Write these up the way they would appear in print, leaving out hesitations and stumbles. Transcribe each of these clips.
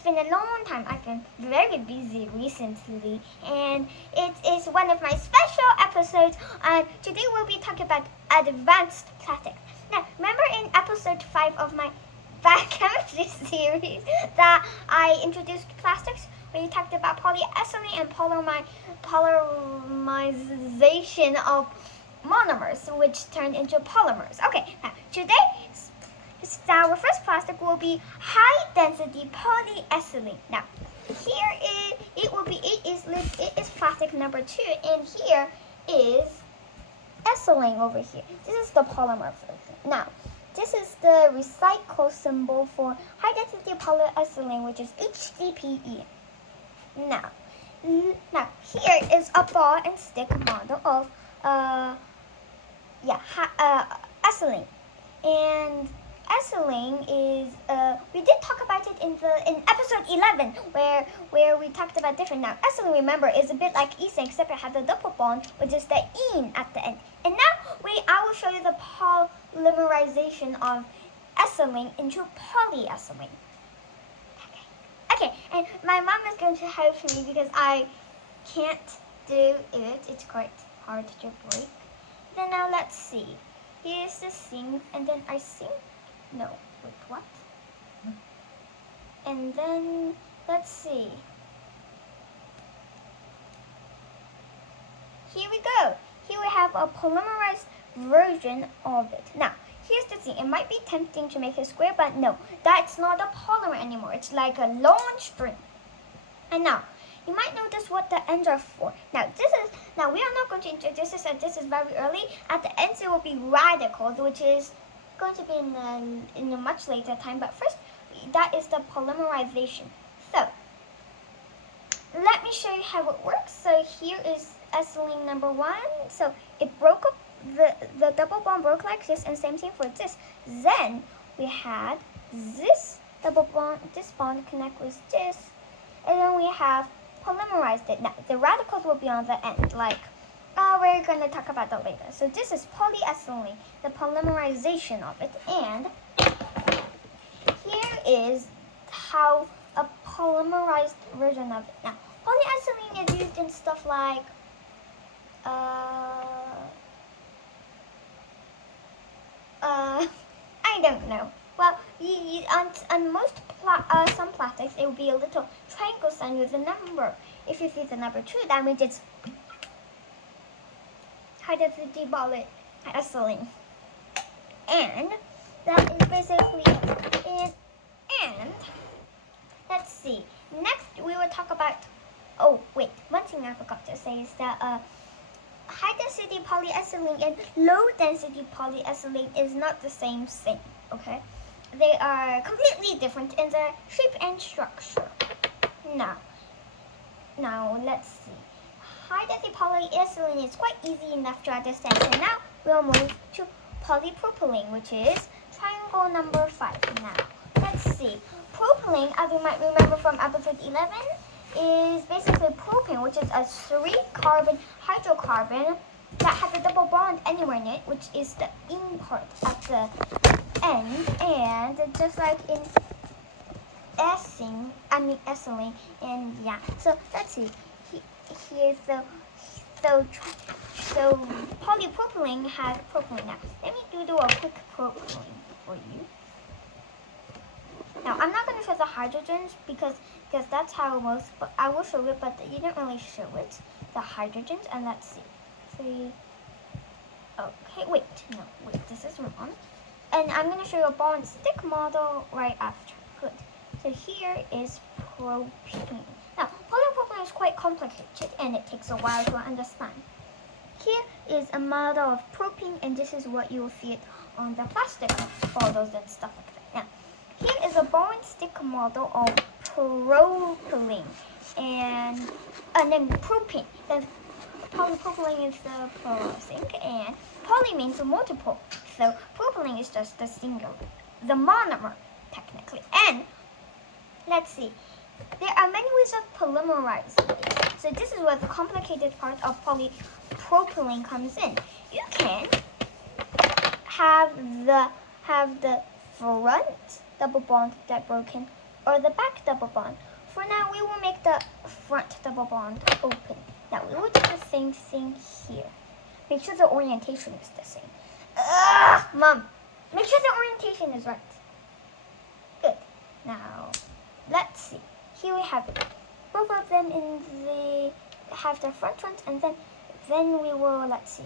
it's been a long time. I've been very busy recently, and it is one of my special episodes. And today we'll be talking about advanced plastics. Now, remember in episode 5 of my biochemistry series that I introduced plastics? We talked about polyethylene and polymerization of monomers, which turned into polymers. Okay, now today our first plastic will be high density polyethylene. Now, here it is plastic number 2, and here is ethylene over here. This is the polymer version. Now, this is the recycle symbol for high density polyethylene, which is HDPE. Now here is a ball and stick model of ethylene. And ethylene is we did talk about it in episode 11 where we talked about different. Now ethylene, remember, is a bit like ethane, except it has a double bond, which is the ene at the end. And now I will show you the polymerization of ethylene into polyethylene. Okay, and my mom is going to help me because I can't do it. It's quite hard to break. Then now let's see. Here's the sink, and then I sink. No, wait, what? And then let's see. Here we go. Here we have a polymerized version of it. Now, here's the thing. It might be tempting to make it square, but no, that's not a polymer anymore. It's like a long string. And now, you might notice what the ends are for. Now we are not going to introduce this, and this is very early. At the ends, there will be radicals, which is going to be in a much later time. But first, that is the polymerization. So, let me show you how it works. So here is ethylene number 1. So it broke up. The double bond broke like this, and same thing for this. Then we had this double bond, this bond connect with this, and then we have polymerized it. Now the radicals will be on the end, like we're going to talk about that later. So this is polyethylene, the polymerization of it, and here is how a polymerized version of it. Now polyethylene is used in stuff like I don't know. Well, on most some plastics, it will be a little triangle sign with a number. If you see the number 2, that means it's high density polyethylene. And that is basically it. And let's see. Next, we will talk about. Oh wait, one thing I forgot to say is that high density polyethylene and low density polyethylene is not the same thing, okay? They are completely different in their shape and structure. Now let's see. High density polyethylene is quite easy enough to understand. So now we'll move to polypropylene, which is triangle number 5. Now let's see. Propylene, as you might remember from episode 11, is basically propane, which is a 3-carbon hydrocarbon that has a double bond anywhere in it, which is the ene part at the end. And just like in ethylene, and yeah. So let's see. Here, so polypropylene has propylene. Now let me do a quick propylene for you. Now, I'm not going to show the hydrogens because that's how most, but I will show it, but you didn't really show it, the hydrogens. And let's see. Okay, wait, this is wrong. And I'm going to show you a ball and stick model right after. Good. So here is propene. Now, polypropylene is quite complicated, and it takes a while to understand. Here is a model of propene, and this is what you will see it on the plastic bottles and stuff like that. Now, here is a ball and stick model of propylene, and then propene. Then polypropylene is the plural thing, and poly means multiple. So propylene is just the single, the monomer, technically. And let's see, there are many ways of polymerizing it. So this is where the complicated part of polypropylene comes in. You can have the front double bond that broken or the back double bond. For now, we will make the front double bond open. Now, we will do the same thing here. Make sure the orientation is the same. Mom, make sure the orientation is right. Good. Now, let's see. Here we have it. Both of them have the front ones, and then we will, let's see,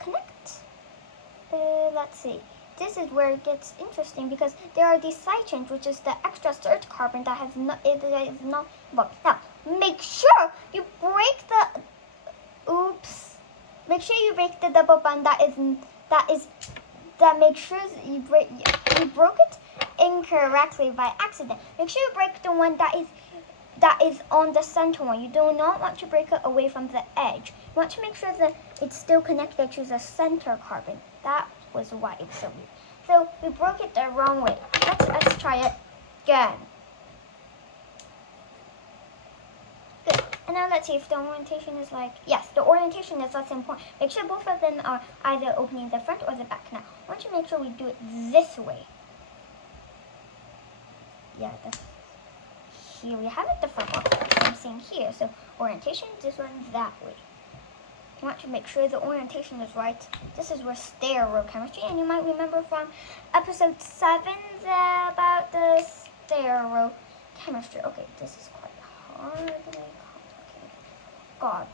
connect. Let's see. This is where it gets interesting because there are these side chains, which is the extra third carbon that is not involved. Now, make sure you break the. Oops. Make sure you break the double bond make sure you broke it incorrectly by accident. Make sure you break the one that is on the center one. You do not want to break it away from the edge. You want to make sure that it's still connected to the center carbon. That was why it was so weird. So we broke it the wrong way. Let's try it again. Good. And now let's see if the orientation is yes, the orientation is less important. Make sure both of them are either opening the front or the back. Now, I want you to make sure we do it this way. Yeah, here we have it, the front one. Same thing here. So orientation, this one, that way. You want to make sure the orientation is right. This is where stereochemistry, and you might remember from episode 7 about the stereochemistry. Okay, this is quite hard. Got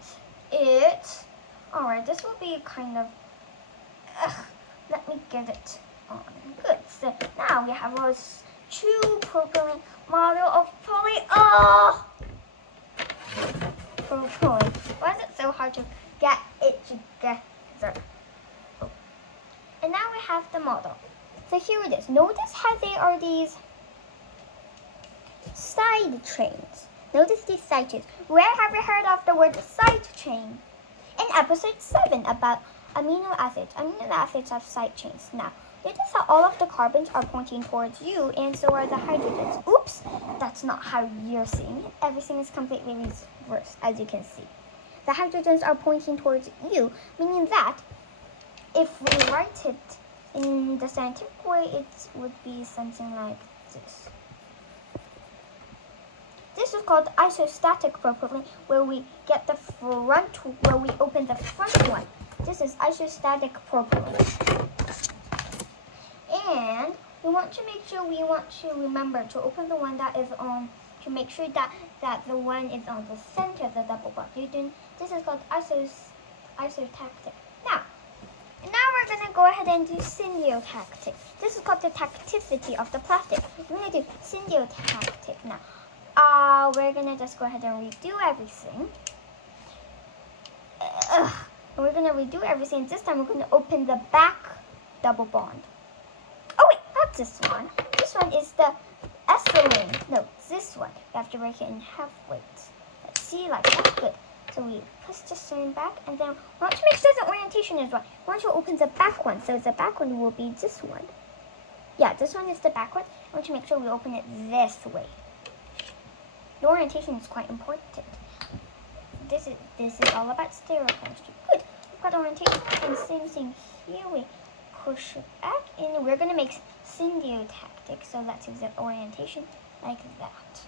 it. Alright, this will be kind of. Let me get it on. Good. So now we have our true propylene model of propylene. Why is it so hard to get it together? Oh. And now we have the model. So here it is. Notice how they are these side chains. Notice these side chains. Where have you heard of the word side chain? In episode 7 about amino acids. Amino acids have side chains. Now, notice how all of the carbons are pointing towards you, and so are the hydrogens. Oops, that's not how you're seeing it. Everything is completely reversed, as you can see. The hydrogens are pointing towards you, meaning that if we write it in the scientific way, it would be something like this. This is called isostatic propylene, where we open the front one. This is isostatic propylene. And we want to remember to open the one that is on, to make sure that the one is on the center of the double bond. This is called isotactic. Now we're going to go ahead and do symbiotic. This is called the tacticity of the plastic. We're going to do symbiotic now. We're going to just go ahead and redo everything. We're going to redo everything. This time we're going to open the back double bond. Oh wait, not this one. This one is the ethylene. No, this one. You have to break it in half weight. Let's see, like that. Good. So we push this one back, and then we want to make sure the orientation is right. We want to open the back one. So the back one will be this one. Yeah, this one is the back one. I want to make sure we open it this way. The orientation is quite important. This is all about stereochemistry. Good. We've got orientation, and same thing here. We push it back, and we're going to make symbiotic. So let's use the orientation like that.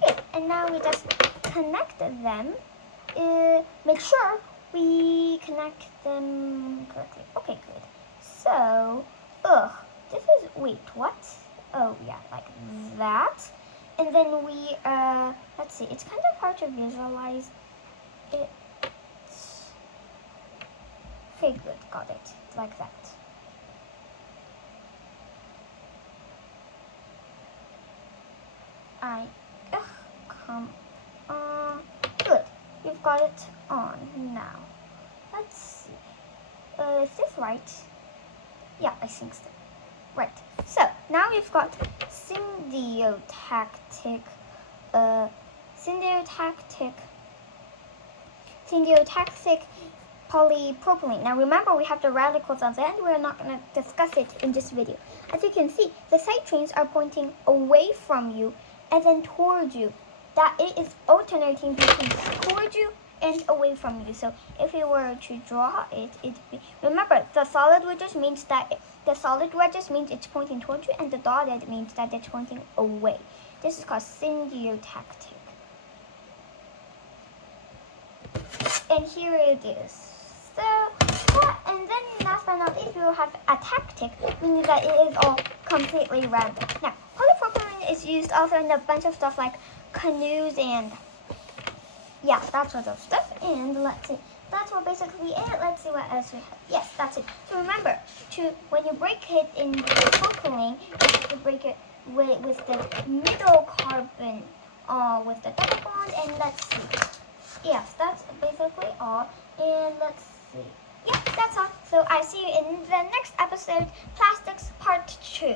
Good. And now we just connect them. Make sure we connect them correctly. Okay, good. So, wait, what? Oh, yeah, like that. And then we, let's see, it's kind of hard to visualize it. Okay, good, got it, like that. Come on. Good, you've got it on now. Let's see. Is this right? Yeah, I think so. Right. So now we've got symbiotic polypropylene. Now remember, we have the radicals on the end. We're not going to discuss it in this video. As you can see, the side chains are pointing away from you and then towards you. That it is alternating between towards you and away from you. So if you were to draw it, remember the solid wedges means it's pointing towards you, and the dotted means that it's pointing away. This is called syntactic. And here it is. So, and then last but not least, we will have atactic, meaning that it is all completely random. Now, polypropylene is used also in a bunch of stuff like canoes and yeah, that sort of stuff. And let's see, that's what basically it. Let's see what else we have. Yes, that's it. So remember, when you break it in propylene, you have to break it with the middle carbon, with the double bond. And let's see. Yes, that's basically all. And let's see. Yeah, that's all. So I see you in the next episode, Plastics Part 2.